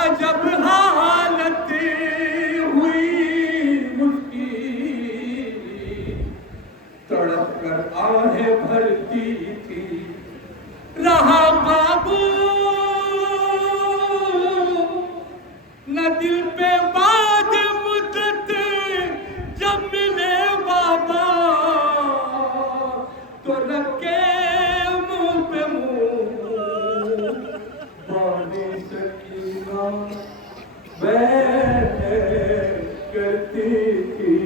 अजब हालत हुई उसकी, तड़प कर आहें भरती थी, रहा काबू न दिल पे बाद मुद्दत जब मिले बाबा, तो रखे मुंह पे मुंह बाने सकीना बैठ करती थी।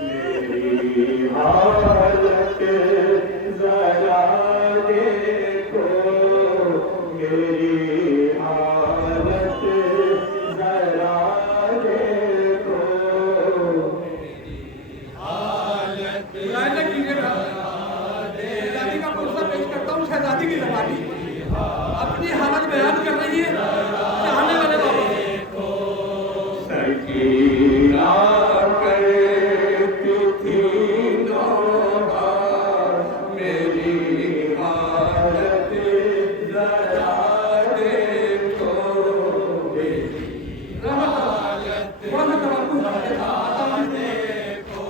मेरी हालत जरा देखो, मेरी हालत जरा देखो, मेरी हालत जरा शहजादी का पुरस्कार पेश करता हूँ। शहजादी की जबानी अपनी हालत बयान कर रही है चाहने वाले बाबा को। सकीना करती थी नौहा, मेरी हालत जरा देखो, मेरी हालत जरा देखो,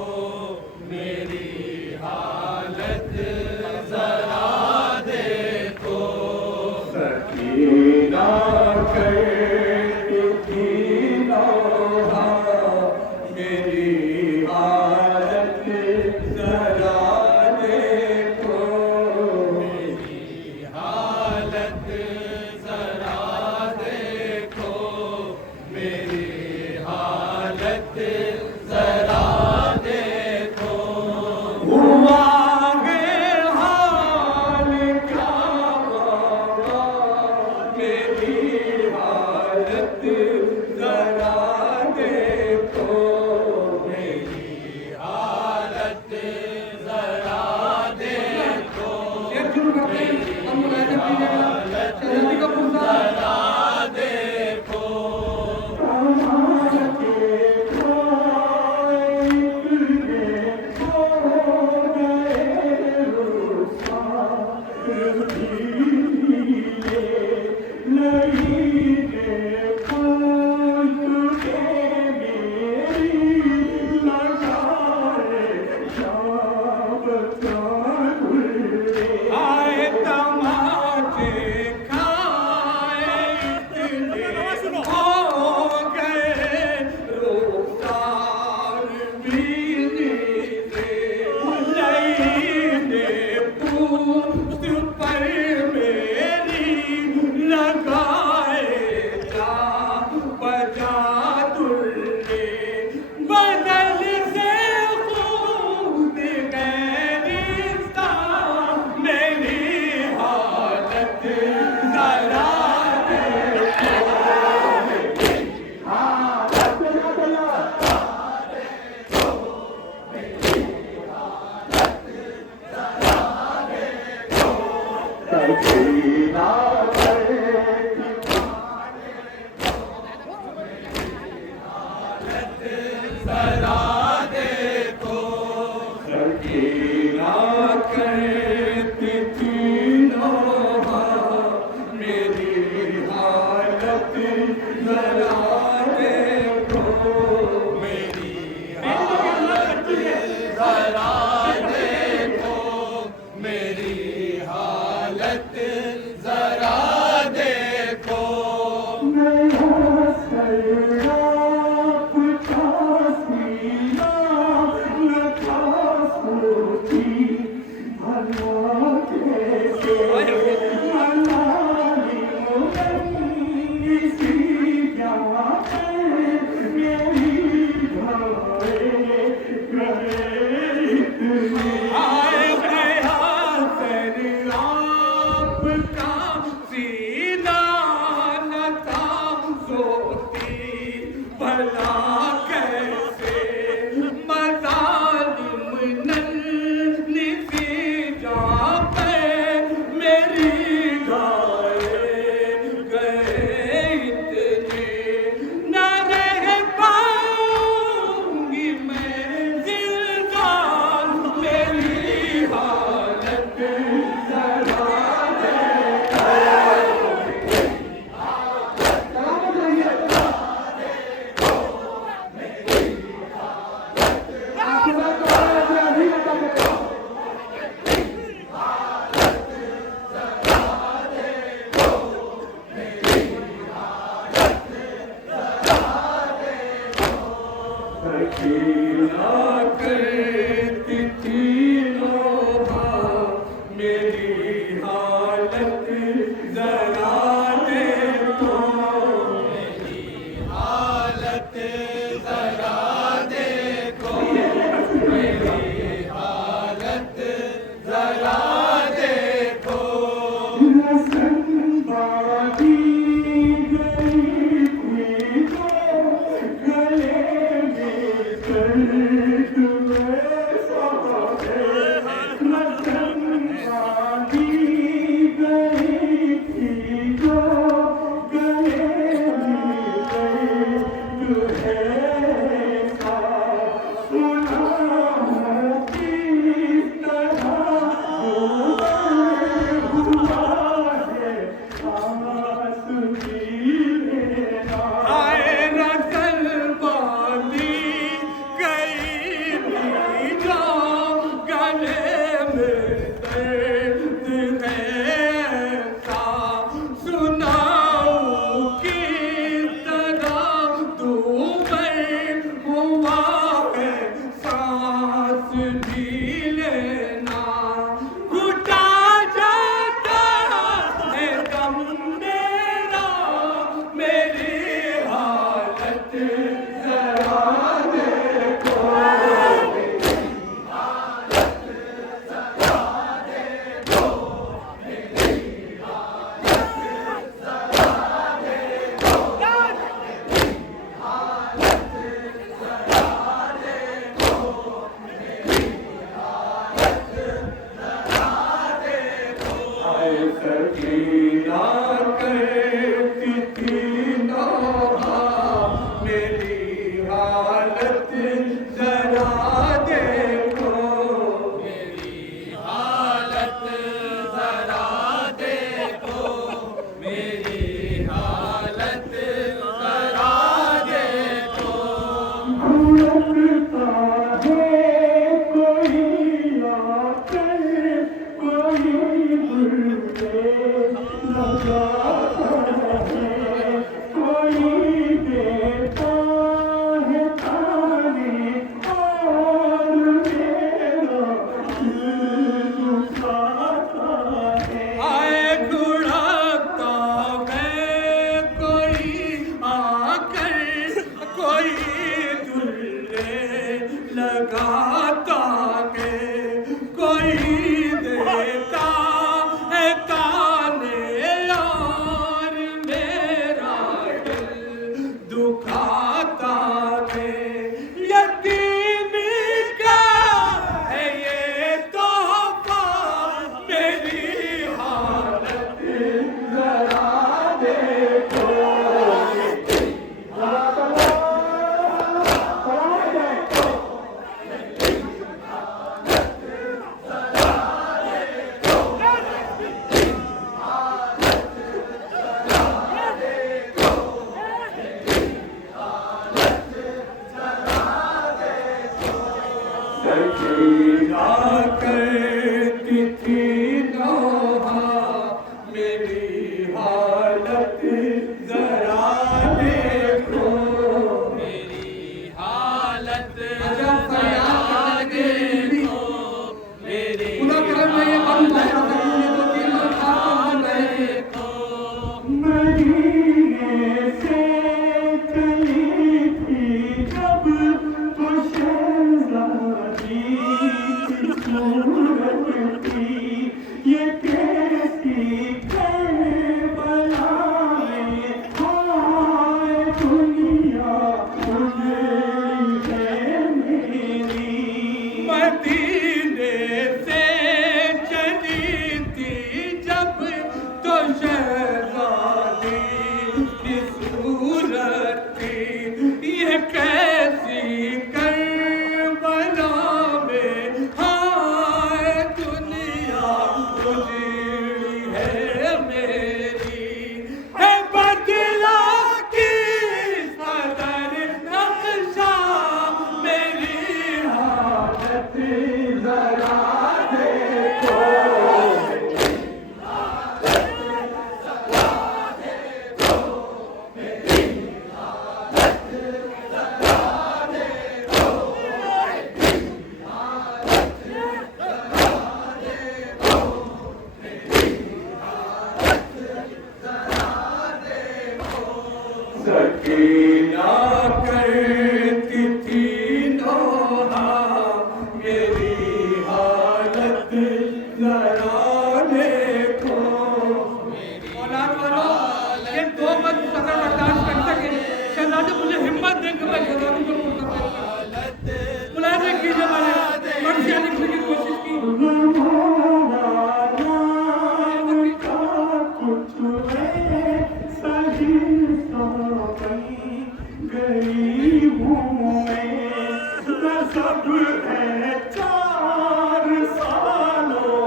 मेरी हालत जरा देखो। सकीना करती थी नौहा, मेरी हालत जरा देखो, मेरी हालत जरा देखो, मेरी हालत जरा देखो। हुआ है हाल क्या बाबा, मेरी हालत जरा देखो, मेरी हालत जरा देखो। एक शुरू करते हैं, हम मुलायम कीजिएगा। शहजादी का पुरस्कार जरा देखो। आए तमाचे खाए इतने हो गए, रुखसार बीनी से लईने पूछ पर मेरी लगाए जा बजा तुल्ले, बदल से खूब गैरिस्ता, मेरी हालत जरा करती थी नौहा, मेरी हालत जरा देखो, मेरी हालत जरा देखो, मेरी हालत जरा देखो। आए गया सर आपका ये कैसी सकीना करती थी नोहा मेरी हालत जरा देखो। औलाद वालों, ये दो मत अगर बर्दाश्त कर सके शहजादी मुझे हिम्मत देकर मैं शहजादी को मुलाज़े कीजिए। मैंने मर्सिया लिखने की कोशिश की। सब है 4 सालों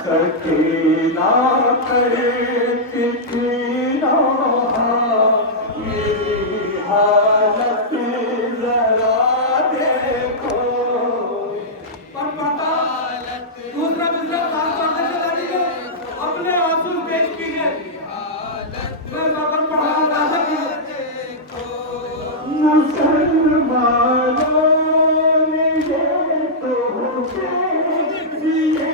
सकीना करती थी नोहा मेरी हालत जरा देखो। पर माता दूसरा मिसरा शहजादी को अपने आंसू पेश कीजिए। मैं बाबा पढ़ाना चाहती हूँ। मुसलमानों ने ये तो किए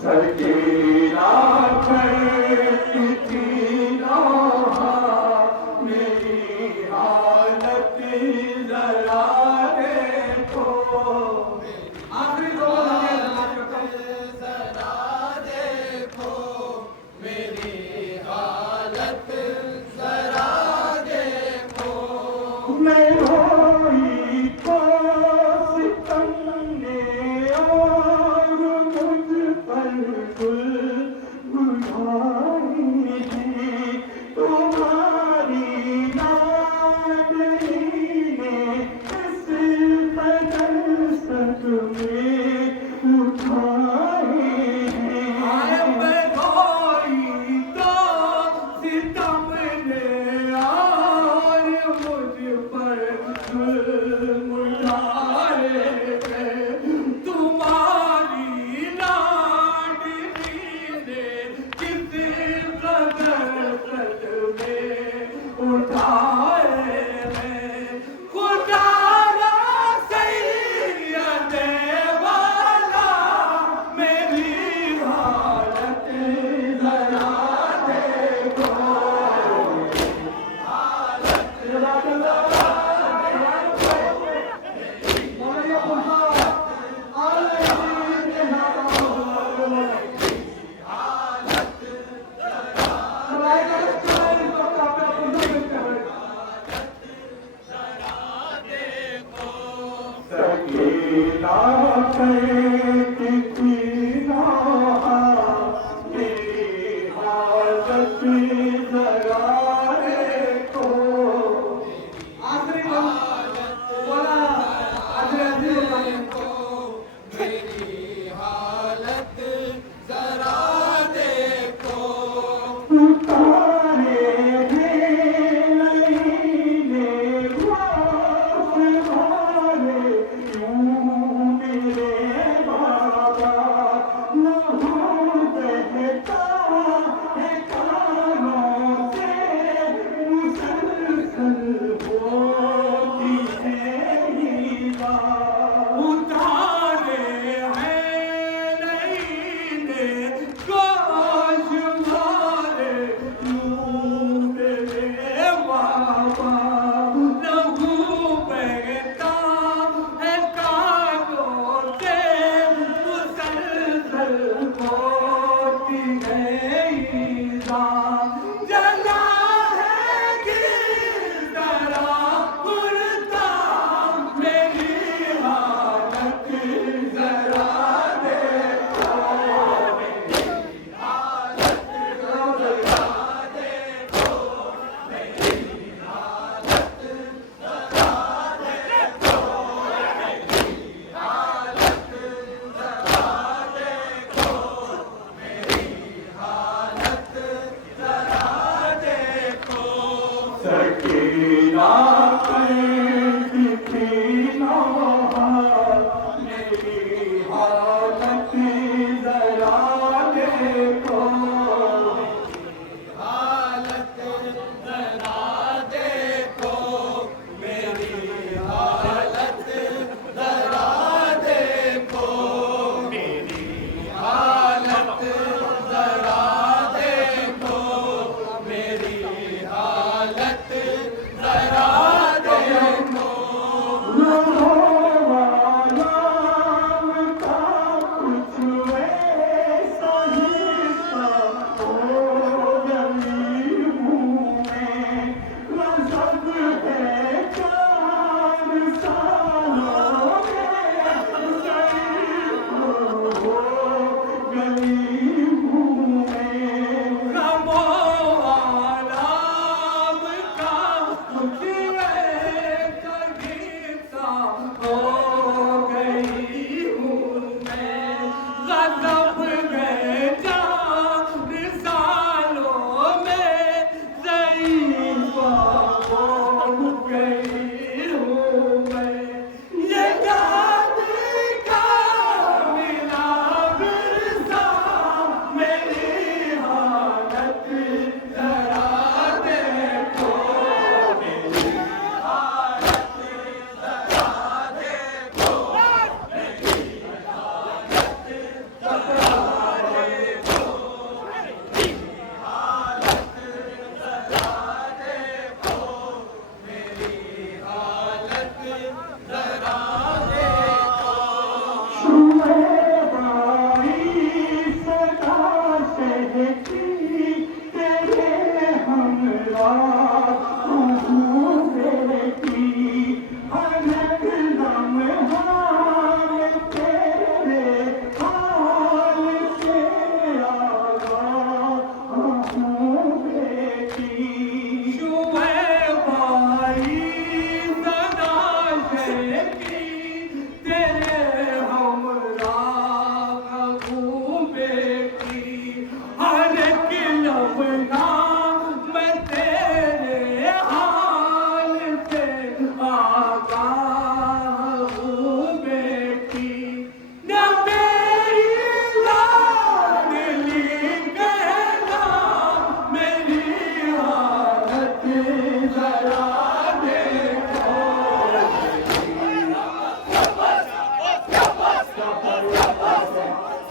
सकीना करती थी नोहा मेरी हालत जरा देखो। आखिरी दो जरा देखो मेरी हालत जरा देखो। मैं रोई तो सितम ने और मुझ पर गुलगुलानी थी तुम्हारी लाडली ने इस कदर सच में उठाए हैं। मैं रोई तो सितम ने और मुझ पर गुलगुलाए हैं। तुम्हारी लाडली ने किस कदर सच में उठाए हैं। खुदारा सैयदे वाला मेरी हालत जरा देखो। सकीना कहती ना मेरी हालत जरा देखो। आखिरी बोला आखिरी मेरी हालत जरा देखो। उतारे हैं नैने वारे यूं मेरे बाबा लहू बहता है कानों से मुसलसल होती है ये बात। उतारे हैं नैने काश मारे यूं मेरे बाबा लहू बहता है कानों से मुसलसल होती है ईज़ा। जला है किस तरह उड़ता मेरी हालत जरा देखो। सकीना कहती ना मेरी हालत जरा देखो। हालत जरा देखो। मेरी हालत जरा देखो। मेरी हालत जरा देखो। मेरी हालत जरा देखो। नाम का कुछ ऐसा हिस्सा हो गई हूँ मैं। गज़ब है 4 सालों में ज़ईफ़ हो गई हूँ मैं। गमो आलाम का कुछ ऐसा हिस्सा हो गई हूँ मैं। गज़ब गए 4 सालों में ज़ईफ़ हो गई हूँ मैं। ये याद का मिला विरसा मेरी हालत जरा देखो। मेरी हालत जरा